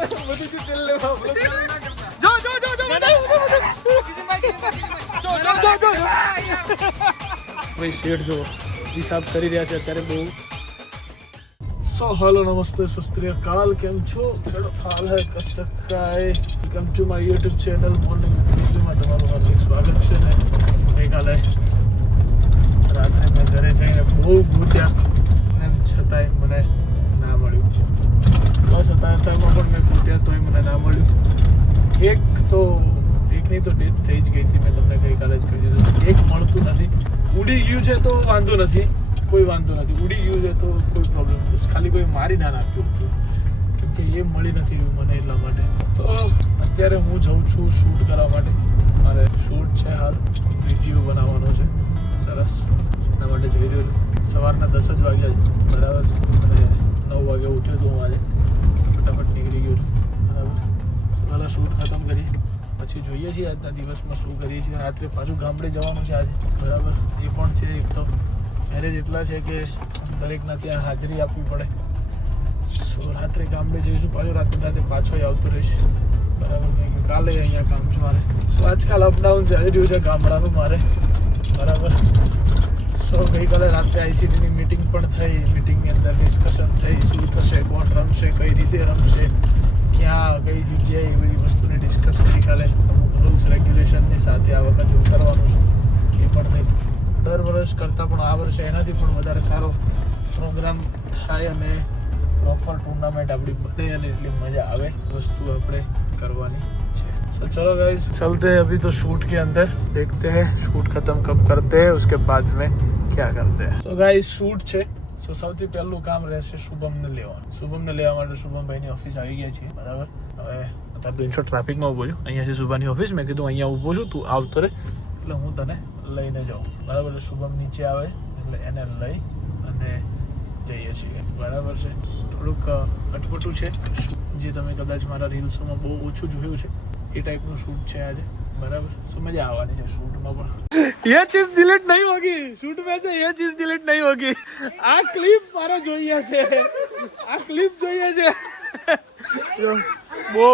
જો જો જો જો. જો જો જો જો ભાઈ હિસાબ કરી રહ્યા છે અત્યારે બહુ સો હેલો નમસ્તે સસ્ત્રીય કાલ કેમ છો ખેડો હાલ હે કસકાય કેમ છો માય યુટ્યુબ ચેનલ મોર્નિંગ વિડીયોમાં તમારું હાર્દિક સ્વાગત છે ને ગઈકાલે રાત્રે મેં ઘરે જઈને બહુ ગોત્યા એમ છતાંય મને ના મળ્યું બસ હતા હતામાં પણ મેં ગોત્યા તોય મને ના મળ્યું એક તો એકની તો ડેથ થઈ જ ગઈ હતી મેં તમને ગઈકાલે જ કહી દીધું એક મળતું નથી ઉડી ગયું છે તો વાંધો નથી, કોઈ વાંધો નથી. ઉડી ગયું છે તો કોઈ પ્રોબ્લેમ ખાલી કોઈ મારી ના નાખ્યું હતું. કે એ મળી નથી રહ્યું મને એટલા માટે. તો અત્યારે હું જઉં છું શૂટ કરવા માટે. મારે શૂટ છે હાલ. વીડિયો બનાવવાનો છે. સરસ. એના માટે જઈ રહ્યો સવારના દસ જ વાગ્યા બરાબર અને નવ વાગે ઉઠ્યો તો હું આજે. ફટાફટ નીકળી ગયો છું. બરાબર. પહેલાં શૂટ ખતમ કરીએ. પછી જોઈએ છીએ આજના દિવસમાં શું કરીએ છીએ. રાત્રે પાછું ગામડે જવાનું છે આજે. બરાબર? એ પણ છે એક તો. મેરેજ એટલા છે કે દરેકના ત્યાં હાજરી આપવી પડે. સો રાત્રે ગામડે જઈશું, પાછું રાત્રે રાતે પાછો આવતો રહીશ. બરાબર? કાલે અહીંયા કામ છે મારે. સો આજકાલ અપડાઉન ચાલી રહ્યું છે ગામડાનું મારે. બરાબર? સો ગઈકાલે રાત્રે આઈસીટીની મિટિંગ પણ થઈ. મિટિંગની અંદર ડિસ્કશન થઈ. શું થશે, કોણ રમશે, કઈ રીતે રમશે? ક્યાં કઈ જગ્યાએ એ બધી વસ્તુની ડિસ્કસ કરી કાલે અમુક રૂલ્સ રેગ્યુલેશનની સાથે આ વખતે એવું કરવાનું છે એ પણ થઈ દર વર્ષ કરતાં પણ આ વર્ષે એનાથી પણ વધારે સારો પ્રોગ્રામ થાય અને પ્રોપર ટુર્નામેન્ટ આપણી બને અને એટલી મજા આવે વસ્તુ આપણે કરવાની છે तो चलो गाइस चलते हैं अभी तो शूट के अंदर देखते हैं शूट खत्म कब करते हैं उसके बाद में क्या करते हैं तो गाइस शूट છે સો સૌથી પહેલું કામ રહેશે શુભમને લેવાનું. શુભમને લેવા માટે શુભમભાઈની ઓફિસ આવી ગયા છીએ. બરાબર? હવે અત્યારે બિનશો ટ્રાફિકમાં ઊભો છું. અહીંયા છે શુભાની ઓફિસ મેં કીધું અહીંયા ઊભો છું. તું આવતો રહે એટલે હું તને લઈને જાઉં. બરાબર? શુભમ નીચે આવે. એટલે એને લઈ અને જઈએ છીએ. બરાબર છે? થોડુંક અટપટું છે. જે તમે કદાચ મારા રીલ્સોમાં બહુ ઓછું જોયું છે. એ ટાઈપનું શૂટ છે આજે. બરાબર સો મજા આવવાની છે શૂટમાં પણ ये चीज डिलीट नहीं होगी शूट में से ये चीज डिलीट नहीं होगी આ ક્લિપ મારે જોઈએ છે આ ક્લિપ જોઈએ છે બહુ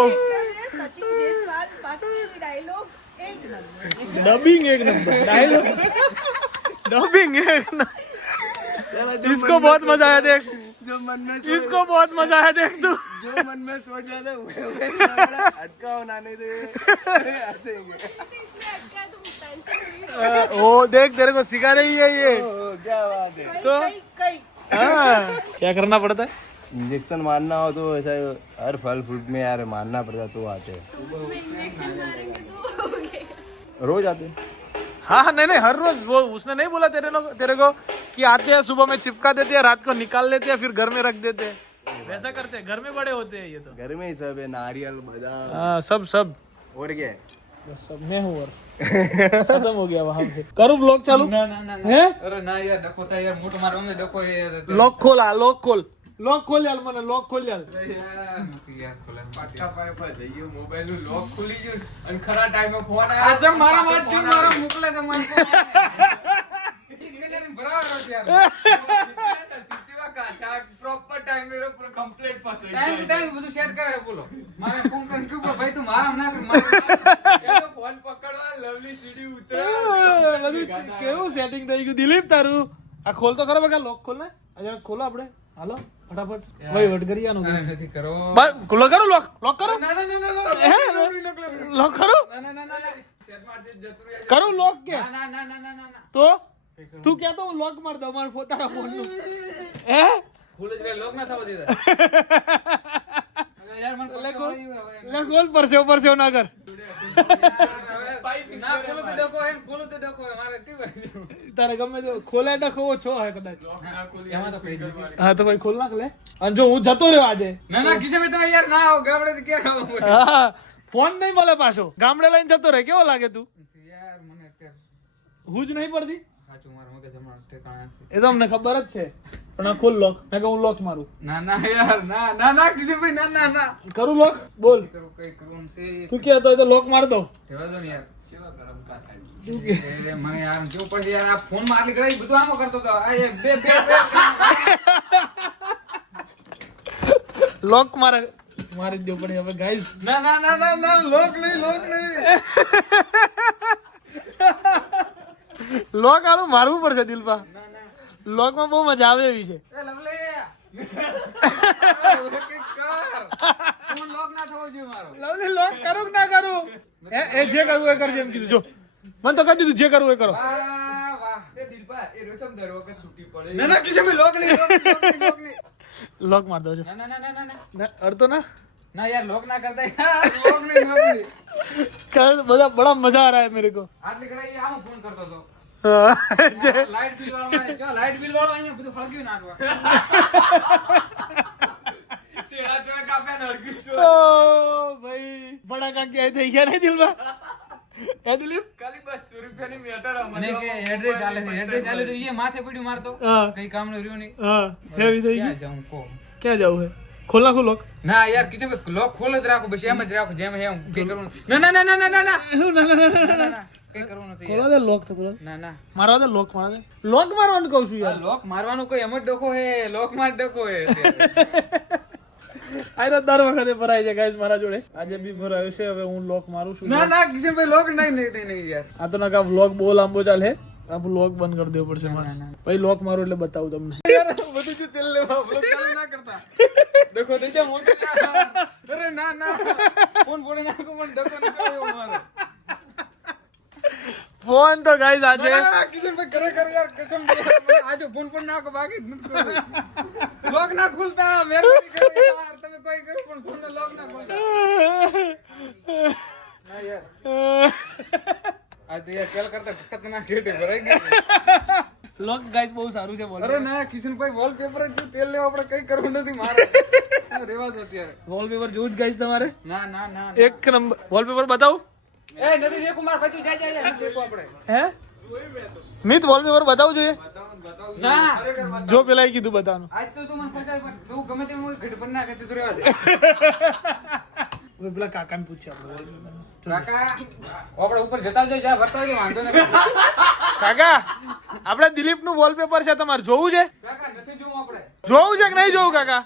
સચિન જયસ્વાલ બાકી ડાયલોગ એક નંબર डबिंग एक नंबर डायलॉग डबिंग एक नंबर इसको बहुत मजा आया देख जो मन में इसको बहुत मज़ा आया देख तू। जो मन में सोच रहा था वही वही हमारा अटका बनाने दे। हंसेंगे। इसमें अटका है तुम टेंशन नहीं लो ओ देख तेरे को सिखा रही है ये। क्या बात है। तो कई कई हाँ। क्या करना पड़ता है? इंजेक्शन मारना हो तो ऐसा हर फल फ्रूट में यार मारना पड़ता तो आते हैं। उसमें इंजेक्शन मारेंगे तो रोज आते हाँ, हाँ नहीं नहीं हर रोज वो उसने नहीं बोला तेरे लोग तेरे को कि आते हैं सुबह में चिपका देते हैं रात को निकाल लेते हैं फिर घर में रख देते हैं। वैसा करते हैं घर में बड़े होते हैं ये तो। घर में ही सब है नारियल बदाम। हाँ, सब सब। और क्या? बस सब मैं हूँ और। खत्म हो गया वहाँ पे। करूँ ब्लॉग चालू। ना ना ना, ना, ना, ना, ना, ना, ना, ना, ना, ना यार डको तो यार मुठ तो मारूँगे डको यार लॉक खोला लॉक खोल। લોક ખોલ યાર મને લોક ખોલ યાર યાર નથી યાર ખોલે પાટા પાય ફસાઈ ગયો મોબાઈલનું લોક ખુલી ગયું અને ખરા ટાઈમે મારા મોકલે તો મને ઇન્જિનિયરિંગ બરાબર હતો યાર સિટીમાં કાચા પ્રોપર ટાઈમ કમ્પ્લીટ ટાઈમ બધું સેટ કરે બોલો મારે ફોન ભાઈ, તું મારા ફોન પકડવા લવલી સીડી ઉતરા કેવું સેટિંગ થઈ ગયું? દિલીપ તારું? આ ખોલ તો ખરો બકા લોક ખોલ ને. ખોલો આપણે. હાલો ફટાફટ ભાઈ કરી આનું નથી કરો બસ ખુલ્લો કરો લોક લોક કરો ના ના ના ના હે? લોક કરો ના ના ના ના કરું લોક કે ના ના ના ના ના તો તું કહેતો હું લોક માર દઉં મારા પોતાના ફોનનું હે ફૂલ જ લોક ના થવા દીધા યાર મને લે પૈસા ખોલ મળ્યું હવે. લે ખોલ પરસેવ પરસેવ ના કર તારે ગમે તો ખોલે ડખો છો હે કદાચ એમાં તો કઈ નથી. હા તો ભાઈ ખોલ નાખ લે. અને જો હું જતો રહ્યો આજે. ના ના કિસ્સે મેં તમે યાર ના આવો ગામડે ક્યાં ખાવા ફોન નહીં મળે પાછો. ગામડે લઈને જતો રહે કેવો લાગે તું? યાર મને અત્યારે હું જ નહીં પડતી? સાચું મારા મગજ હમણાં ઠેકાણા છે. એ તો અમને ખબર જ છે. પણ આ ખોલ લોક મેં કહું લોક મારું. ના ના યાર ના ના ના કિસ્સે ભાઈ ના ના ના. કરું લોક બોલ. કરું કઈ કરું છે. તું કે તો લોક માર દો રહેવા દો ને યાર. મને યાર જો પડશે યાર આ ફોનમાં આટલી ઘડી બધું આમાં કરતો હતો બે બે બે. લોક મારે. મારી જ દેવું પડે હવે ગાઈસ ના ના ના ના ના લોક નહીં લોક નહીં. લોક આલું મારવું પડશે દિલપા લોકમાં બહુ મજા આવે એવી છે. એ લવલી લોક કરું ના કરું? એ જે કરવું એ કરજે એમ કીધું. જો મને તો કહી દીધું જે કરવું એ કરો. લોક માર દો અડતો ના. ના યાર લોક ના કરતા બધા બડા મજા આ રહા હે મેરે કો. આટલી કડાઈ હું ફોન કરતો તો લાઈટ બિલ વાળો આયા જો લાઈટ બિલ વાળો આયા બધું હળગી નાખવા સેડા જો કાપ્યા હળગી છો ઓ ભાઈ બડા કાકી થઈ ગયા ને દિલમાં એ દિલીપ ખાલી 200 રૂપિયાની મેટર અમને કે એડ્રેસ આલે છે એડ્રેસ આલે તો એ માથે પડ્યું મારતો કઈ કામ નું રહ્યું નહીં હા હેવી થઈ ગયું ક્યાં જાઉં કો ક્યાં જાઉં હે ખોલા ખોલો ના યાર કિચન લોક ખોલ જ રાખો બસ એમ જ રાખો જેમ એમ જે કરવું ના ના ના ના ના ના ના ના ના કઈ કરવું નથી યાર. દે લોક તો ખોલા ના ના. મારવા દે લોક મારવા દે. લોક મારવાનું કહું છું આ યાર. લોક મારવાનું કોઈ એમ જ ડખો હે લોકમાં જ હે આયરો દર વખતે ભરાય છે ગાઈસ મારા જોડે. આજે બી ભરાયો છે હવે હું લોક મારું છું. ના ના કિશન લોક નહીં નહીં નહીં નહીં યાર. આ તો નાકા વ્લોગ બહુ લાંબો ચાલે. આ વ્લોગ બંધ કરી દેવો પડશે મારે. પછી લોક મારું એટલે બતાવું તમને. બધું જ તેલ લેવા બ્લોક ચાલુ ના કરતા. ડખો થઈ જાય મોટી અરે ના ના. ફોન ફોડી નાખો પણ ડખો ના મારે. ફોન તો ગાઈસ આજે. કિશનભાઈ ખરેખર યાર કસમ આજે ફોન પણ નાખો બાકી લોક ના ખુલતા મહેરબાની કરી યાર તમે કોઈ કરો પણ ફોન ના લોક ના ખોલતા. ના યાર. આ તો યાર પેલ કરતા ખતરનાક ગેટે ભરાઈ ગઈ લોક ગાઈસ બહુ સારું છે બોલ. અરે ના કિશનભાઈ વોલપેપર જ તેલ લેવા આપણે કઈ કરવું નથી મારે. રેવા દો અત્યારે. વોલપેપર જોવું જ ગાઈસ તમારે? ના ના ના એક નંબર વોલપેપર બતાવું? એ નથી દેખો આપણે. હે? મિત વોલપેપર બતાવું જોઈએ ના. જો પેલા એ કીધું બતાવવાનું આજ તો તું મને ફસાય પણ તું ગમે હોય ઘડી પર ના કરતી તું રહેવા દે. પેલા કાકાને પૂછ્યા આપણે કાકા આપણે ઉપર જતા જઈએ જા વર્તા જઈએ વાંધો નથી. કાકા આપણે દિલીપનું વોલપેપર છે તમારે જોવું છે? કાકા નથી જોવું આપણે. જોવું છે કે નહીં જોવું કાકા?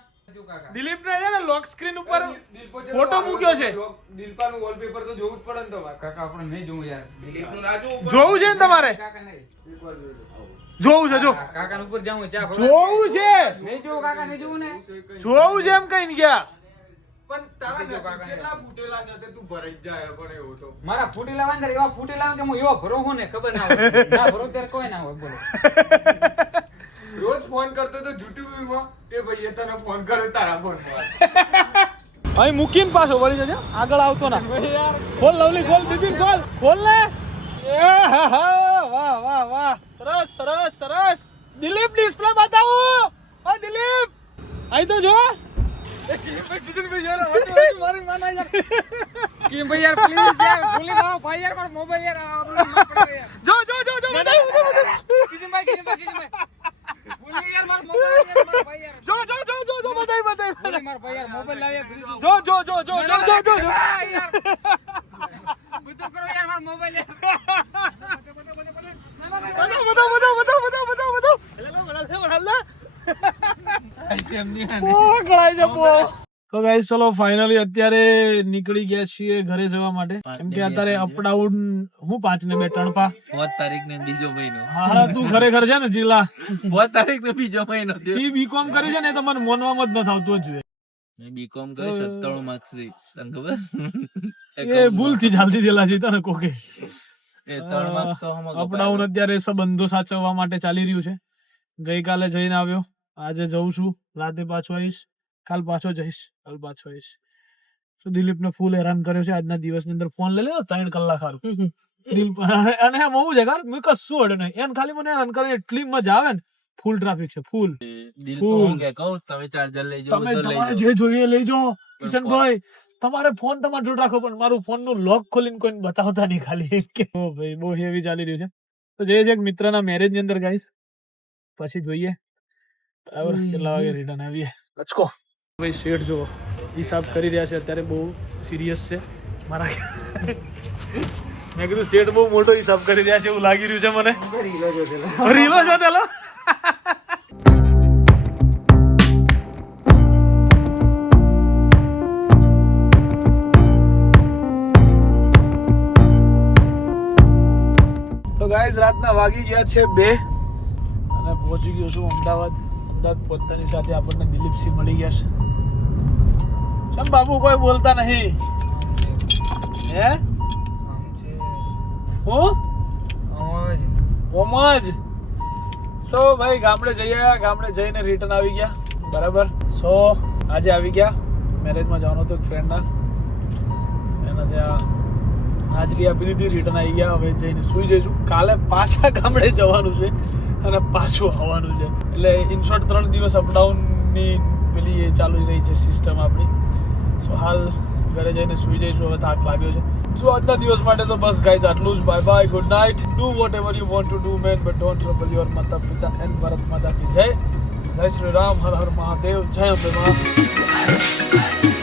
દિલીપ ને છે ને લોક સ્ક્રીન ઉપર ફોટો મૂક્યો છે. દિલપાનું વોલપેપર તો જોવું જ પડે ને તમારે. કાકા આપણે નહીં જોવું યાર. દિલીપનું ના જોવું જોવું છે ને તમારે? જોવું છે જો. કાકા ઉપર જાઉં ચા. જોવું છે. નહીં જોવું કાકા નહીં જોવું ને? જોવું છે એમ કઈ ગયા. પણ તારા કાકા નસીબ ફૂટેલા છે તે તું ભરાઈ જ જાય પણ એવું મારા ફૂટેલા કે હું એવો ભરો હું ને ખબર ના હોય. ના ભરો ત્યારે કોઈ ના હોય બોલો. રોજ ફોન કરતો તો જૂઠું બીમાં એ ભાઈએ તને ફોન કર્યો તારા ફોન અહીં મૂકીને પાછો વળી જજો આગળ આવતો ના. ખોલ લવલી ખોલ બિપિન ખોલ ખોલ ને. એ હા હા, વાહ વાહ વાહ. સરસ સરસ સરસ. દિલીપ ડિસ્પ્લે બતાવો. ઓ દિલીપ. અહીં તો જો. કિશનભાઈ યાર હજુ હજુ મારી માના યાર. કે ભાઈ યાર પ્લીઝ યાર ભૂલી મારો ભાઈ યાર મારો મોબાઈલ યાર આપણને ના પડે યાર. જો જો જો જો. કિશનભાઈ કિશનભાઈ કિશનભાઈ ભૂલી યાર મારો મોબાઈલ યાર મારો ભાઈ યાર જો જો જો જો જો બતાવી બતાવી ભૂલી મારો ભાઈ યાર મોબાઈલ લાવ્યા ભૂલી જો જો જો જો જો જો જો જો. કરો તો ગાઈસ ચલો ફાઇનલી અત્યારે નીકળી ગયા છીએ ઘરે જવા માટે. કેમ કે અત્યારે અપડાઉન હું પાંચ ને બે ત્રણ પા પાંચ તારીખ ને બીજો મહિનો. હા તું ખરેખર છે ને જીલા પાંચ તારીખ ને બીજો મહિનો બીકોમ કર્યું છે ને એ તો મને મોનવામાં જ ન આવતું જ બીકોમ કરી સત્તાણું માર્ક્સથી તને ખબર? એ ભૂલથી ચાલતી દેલા છે તને કોકે? એ ત્રણ માર્ક્સ તો અપડાઉન અત્યારે સંબંધો સાચવવા માટે ચાલી રહ્યું છે. ગઈકાલે જઈને આવ્યો. આજે જઉં છું. રાતે પાછો આવીશ. કાલ પાછો જઈશ. કાલ પાછો આવીશ. તો દિલીપને ફૂલ હેરાન કર્યો છે. આજના દિવસની અંદર ફોન લઈ લેવો ત્રણ કલાક હારું. દિલીપ અને એમ હોવું છે કારણ મેં કશું અડે નહીં. એને ખાલી મને હેરાન કરે એટલી મજા આવે ને. ફૂલ ટ્રાફિક છે ફૂલ. દિલ તો હું કે કહું તમે ચાર્જર લઈ જાઓ તમે તમારે જે જોઈએ લઈ જાઓ કિશનભાઈ તમારે ફોન તમારે જોડે રાખો પણ મારું ફોનનું લોક ખોલીને કોઈને બતાવતા નહીં ખાલી. કે ઓ ભાઈ બહુ હેવી ચાલી રહ્યું છે. તો જે છે એક મિત્રના મેરેજની અંદર ગાઈસ પછી જોઈએ. બરાબર કેટલા વાગે રિટર્ન આવીએ. લચકો ભાઈ શેઠ જો હિસાબ કરી રહ્યા છે અત્યારે બહુ સિરિયસ છે. મારા મેં કીધું શેઠ બહુ મોટો હિસાબ કરી રહ્યા છે એવું લાગી રહ્યું છે મને. રીલો છો તેલો ગાઈઝ રાતના વાગી ગયા છે બે. અને પહોંચી ગયો છું અમદાવાદ. અમદાવાદ પોતાની સાથે આપણને દિલીપસિંહ મળી ગયા છે. શમ બાબુ, કોઈ બોલતા નહીં. હે? હું? ઓમજ. સો ભાઈ, ગામડે જઈ આવ્યા ગામડે જઈને રિટર્ન આવી ગયા. બરાબર? સો આજે આવી ગયા. મેરેજમાં જવાનો હતો એક ફ્રેન્ડના એના ત્યાં હાજરી આપી દીધી રિટર્ન આવી ગયા, હવે જઈને સુઈ જઈશું. કાલે પાછા ગામડે જવાનું છે અને પાછું આવવાનું છે. એટલે ઇન શોર્ટ ત્રણ દિવસ અપડાઉનની પેલી એ ચાલુ રહી છે સિસ્ટમ આપણી. સો હાલ ઘરે જઈને સુઈ જઈશું, હવે થાક લાગ્યો છે. સો આજના દિવસ માટે તો બસ ગાઈઝ આટલું જ. Bye bye good night do whatever you want to do man but don't trouble your માતા પિતા એન્ડ ભારત માતા કી જય જય શ્રી રામ હર હર મહાદેવ જય અંબે મા